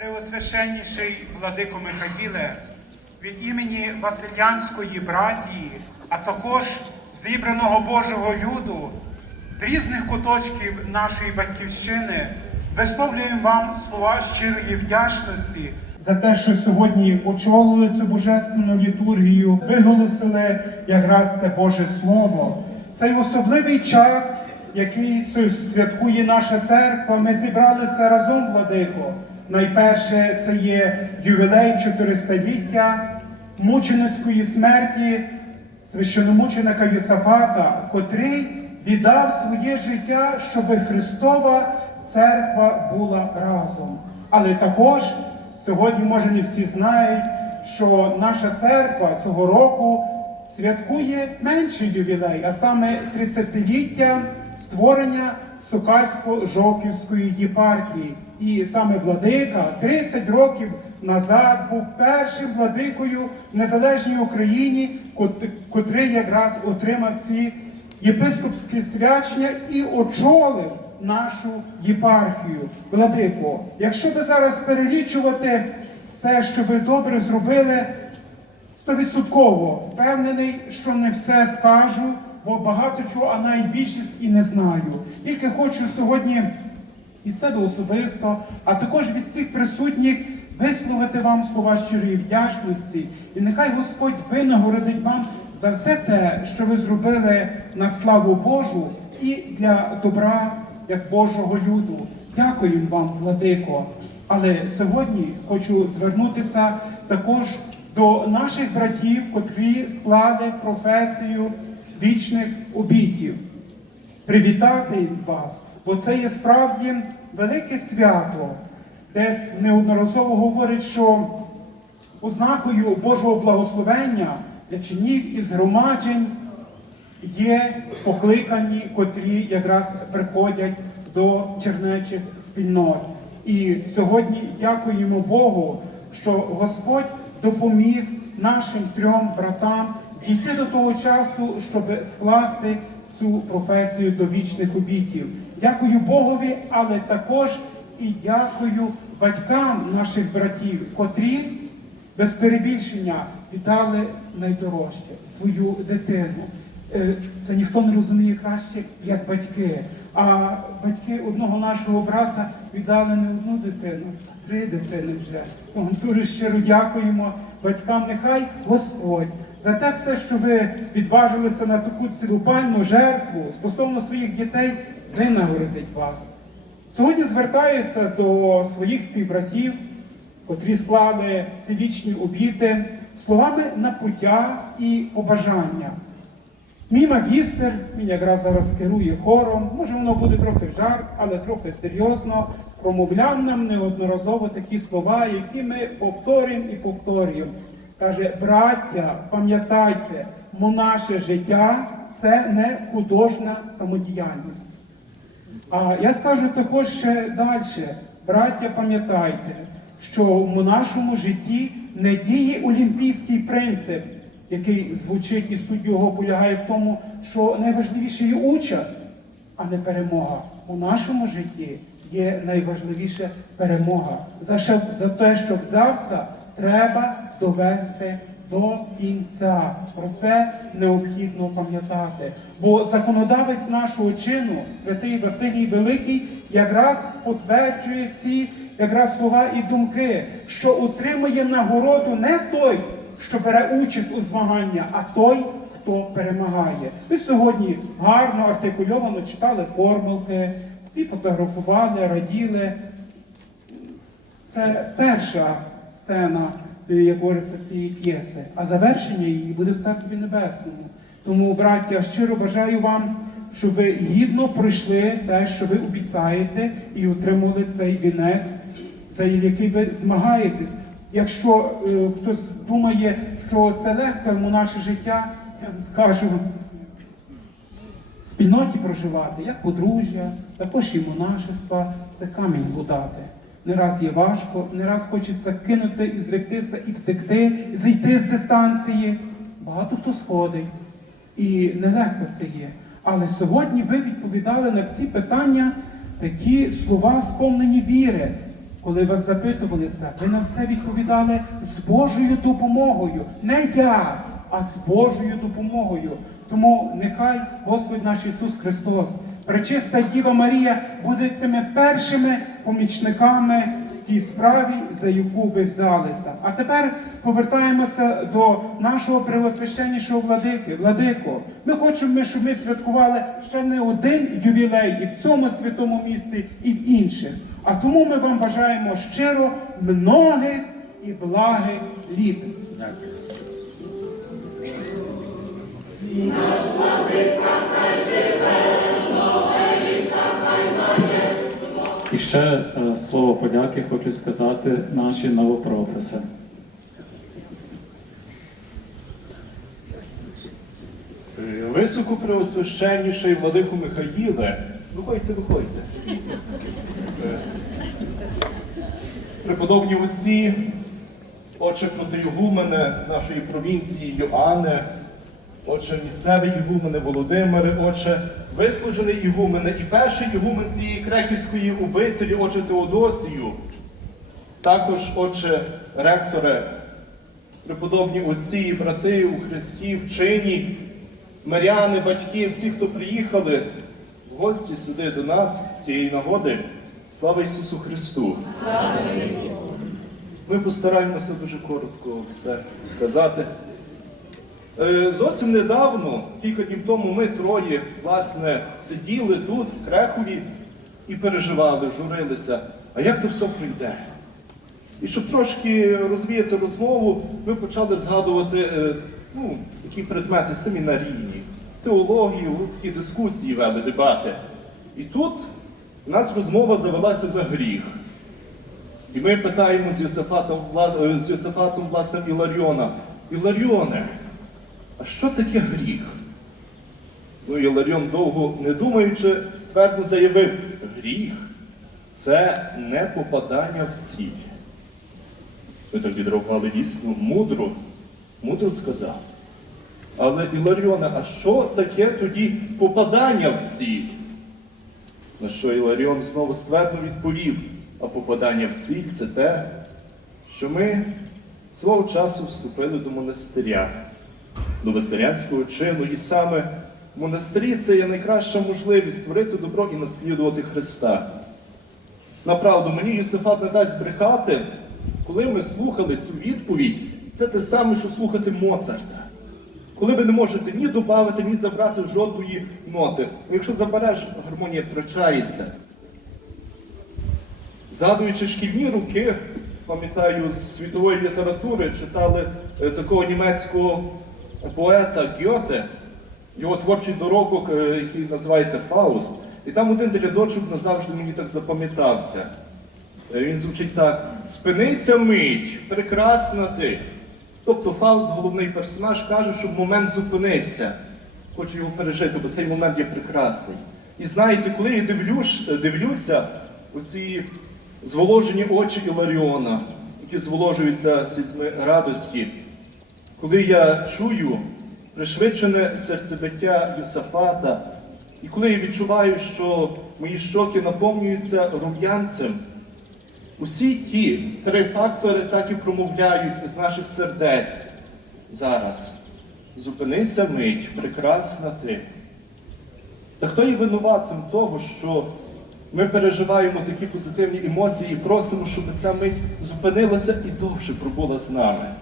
Преосвященніший владико Михаїле, від імені Васильянської братії, а також зібраного Божого люду з різних куточків нашої батьківщини висловлюємо вам слова щирої вдячності за те, що сьогодні очолили цю божественну літургію, виголосили якраз це Боже Слово. Цей особливий час, який святкує наша церква, ми зібралися разом, владико. Найперше це є ювілей 400-ліття мученицької смерті священомученика Йосафата, котрий віддав своє життя, щоб Христова церква була разом. Але також сьогодні, може, не всі знають, що наша церква цього року святкує менший ювілей, а саме 30-ліття створення Сокальсько-Жовківської єпархії. І саме владика 30 років назад був першим владикою в незалежній Україні, котрий якраз отримав ці єпископські свячення і очолив нашу єпархію. Владико, якщо би зараз перелічувати все, що ви добре зробили, Стовідсотково впевнений, що не все скажу, бо багато чого, а найбільшість і не знаю. Тільки хочу сьогодні від себе особисто, а також від всіх присутніх висловити вам слова щирої вдячності. І нехай Господь винагородить вам за все те, що ви зробили на славу Божу і для добра як Божого люду. Дякуємо вам, владико. Але сьогодні хочу звернутися також до наших братів, котрі склали професію вічних обітів. Привітати вас, бо це є справді велике свято. Десь неодноразово говорить, що ознакою Божого благословення для чинів і згромаджень є покликані, котрі якраз приходять до чернечих спільнот. І сьогодні дякуємо Богу, що Господь допоміг нашим трьом братам дійти до того часу, щоб скласти цю професію до вічних обітів. Дякую Богові, але також і дякую батькам наших братів, котрі без перебільшення віддали найдорожче свою дитину. Е, Це ніхто не розуміє краще, як батьки. А батьки одного нашого брата віддали не одну дитину, а три дитини вже. Тому дуже щиро дякуємо батькам. Нехай Господь за те все, що ви відважилися на таку цілопальну жертву стосовно своїх дітей, винагородить вас. Сьогодні звертаюся до своїх співбратів, котрі склали ці вічні обіти, словами напуття і побажання. Мій магістр, він якраз зараз керує хором, може воно буде трохи жарт, але трохи серйозно, промовляв нам неодноразово такі слова, які ми повторюємо і повторюємо. Каже, браття, пам'ятайте, наше життя це не художня самодіяльність. А я скажу також ще далі. Браття, пам'ятайте, що в нашому житті не діє олімпійський принцип, який звучить і суть його полягає в тому, що найважливіше є участь, а не перемога. У нашому житті є найважливіше перемога. За те, що взявся, треба довести до кінця. Про це необхідно пам'ятати. Бо законодавець нашого чину, святий Василій Великий, якраз потверджує ці якраз слова і думки, що отримує нагороду не той, що бере участь у змагання, а той, хто перемагає. Ви сьогодні гарно артикульовано читали формулки, всі фотографували, раділи. Це перша сцена, е, як говориться, цієї п'єси, а завершення її буде в Царстві Небесному. Тому, браття, щиро бажаю вам, щоб ви гідно пройшли те, що ви обіцяєте, і отримали цей вінець, цей, який ви змагаєтесь. Якщо е, хтось думає, що це легко йому наше життя, я вам скажу, в спільноті проживати, як подружжя, також і монашества, це камінь будати. Не раз є важко, не раз хочеться кинути і зректися, і втекти, і зійти з дистанції. Багато хто сходить. І нелегко це є. Але сьогодні ви відповідали на всі питання такі слова, сповнені віри, Коли вас запитувалися, ви на все відповідали з Божою допомогою. Не я, а з Божою допомогою. Тому нехай Господь наш Ісус Христос, пречиста Діва Марія, буде тими першими помічниками в тій справі, за яку ви взялися. А тепер повертаємося до нашого превосвященнішого владики. Владико, ми хочемо, щоб ми святкували ще не один ювілей і в цьому святому місці, і в інших. А тому ми вам бажаємо щиро многих і благих літ. Дякую. І ще е, слово подяки хочу сказати наші новопрофеси. Е, Високопреосвященніший владику Михаїле, виходьте, виходьте. Е, Преподобні отці, отче протиігумене нашої провінції Йоанне, отче місцевий ігумене Володимире, отче вислужений ігумене і перший ігумен цієї крехівської обителі, отче Теодосію, також отче ректоре, преподобні отці і брати у Христі, вчені, миряни, батьки, всі, хто приїхали в гості сюди до нас з цієї нагоди. Слава Ісусу Христу! Ми постараємося дуже коротко все сказати. Е, Зовсім недавно, кілька днів тому, ми троє, власне, сиділи тут, в Крехові, і переживали, журилися. А як то все пройде? І щоб трошки розвіяти розмову, ми почали згадувати е, ну, такі предмети семінарійні, теологію, такі дискусії вели, дебати. І тут у нас розмова завелася за гріх. І ми питаємо з Йосифатом, е, з Йосифатом власне, Іларіона, Іларіоне, а що таке гріх? Ну, Іларіон довго не думаючи, ствердно заявив, гріх це не попадання в ціль. Ми так відреагували дійсно мудро, мудро сказав. Але Іларіоне, а що таке тоді попадання в ціль? На що Іларіон знову ствердно відповів, а попадання в ціль це те, що ми свого часу вступили до монастиря, до веселянського чину, і саме монастирі це є найкраща можливість створити добро і наслідувати Христа. Направду, мені Йосифат не дасть брехати, коли ми слухали цю відповідь, це те саме, що слухати Моцарта. Коли ви не можете ні додати, ні забрати жодної ноти. Якщо забереш, гармонія втрачається. Згадуючи шкільні роки, пам'ятаю, з світової літератури читали е, такого німецького поета Гьоте, його творчий доробок, е, який називається Фауст. І там один рядочок назавжди мені так запам'ятався. Е, Він звучить так: спинися мить, прекрасна ти. Тобто Фауст, головний персонаж, каже, щоб момент зупинився. Хочу його пережити, бо цей момент є прекрасний. І знаєте, коли я дивлюсь, дивлюся у ці зволожені очі Іларіона, які зволожуються слізьми радості, коли я чую пришвидшене серцебиття Юсафата, і коли я відчуваю, що мої щоки наповнюються рум'янцем, Усі ті три фактори так і промовляють з наших сердець зараз. Зупинися мить, прекрасна ти. Та хто є винуватцем того, що ми переживаємо такі позитивні емоції і просимо, щоб ця мить зупинилася і довше пробула з нами?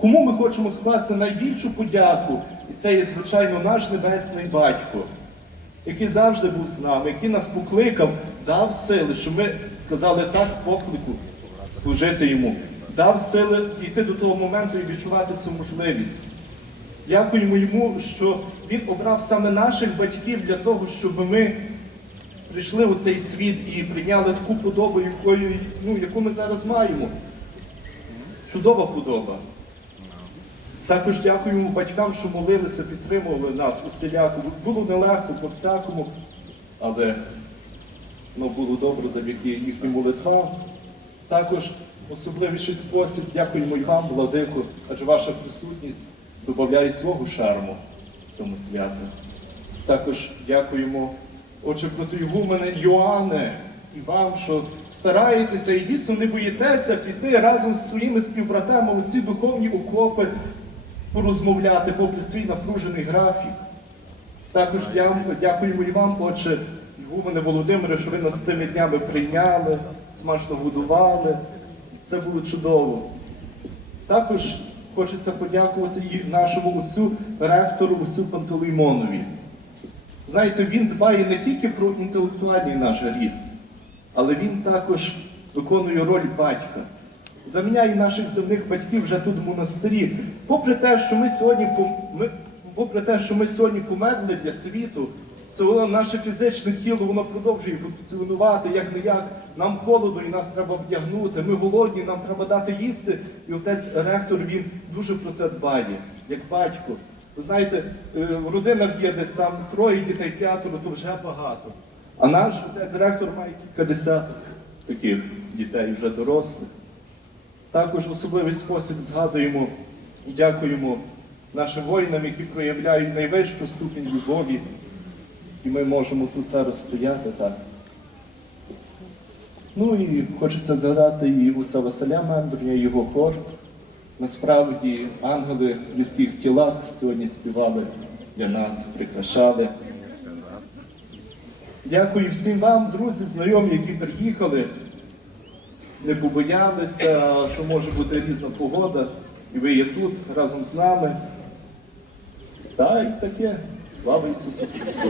Кому ми хочемо скласти найбільшу подяку? І це є, звичайно, наш небесний батько, який завжди був з нами, який нас покликав, дав сили, щоб ми сказали так поклику служити йому, дав сили дійти до того моменту і відчувати цю можливість. Дякуємо йому, що він обрав саме наших батьків для того, щоб ми прийшли у цей світ і прийняли таку подобу, якою, ну, яку ми зараз маємо. Чудова подоба. Також дякуємо батькам, що молилися, підтримували нас усіляко. Було нелегко по всякому, але ну, було добре завдяки їхнім молитвам. Також в особливіший спосіб дякуємо і вам, владику, адже ваша присутність додає свого шарму цьому святу. Також дякуємо, отче протиігумене Йоанне, і вам, що стараєтеся і дійсно не боїтеся піти разом з своїми співбратами у ці духовні окопи порозмовляти, попри свій напружений графік. Також дякуємо і вам, отче, Ігумене Володимире, що ви нас тими днями прийняли, смачно годували. Все було чудово. Також хочеться подякувати і нашому отцю ректору, отцю Пантелеймонові. Знаєте, він дбає не тільки про інтелектуальний наш ріст, але він також виконує роль батька. Заміняє наших земних батьків вже тут в монастирі. Попри те, що ми сьогодні ми, попри те, що ми сьогодні померли для світу, все одно наше фізичне тіло воно продовжує функціонувати як не як. Нам холодно і нас треба вдягнути. Ми голодні, нам треба дати їсти. І отець ректор він дуже про це дбає, як батько. Ви знаєте, е, в родинах є десь там троє дітей, п'ятеро, то вже багато. А наш отець ректор має кілька десяток таких дітей, вже дорослих. Також в особливий спосіб згадуємо і дякуємо нашим воїнам, які проявляють найвищу ступінь любові, і ми можемо тут зараз стояти так. Ну і хочеться згадати і отця Василя Мендурня, його хор. Насправді ангели в людських тілах сьогодні співали для нас, прикрашали. Дякую всім вам, друзі, знайомі, які приїхали, не побоялися, що може бути різна погода, і ви є тут разом з нами. Та й таке. Слава Ісусу Христу!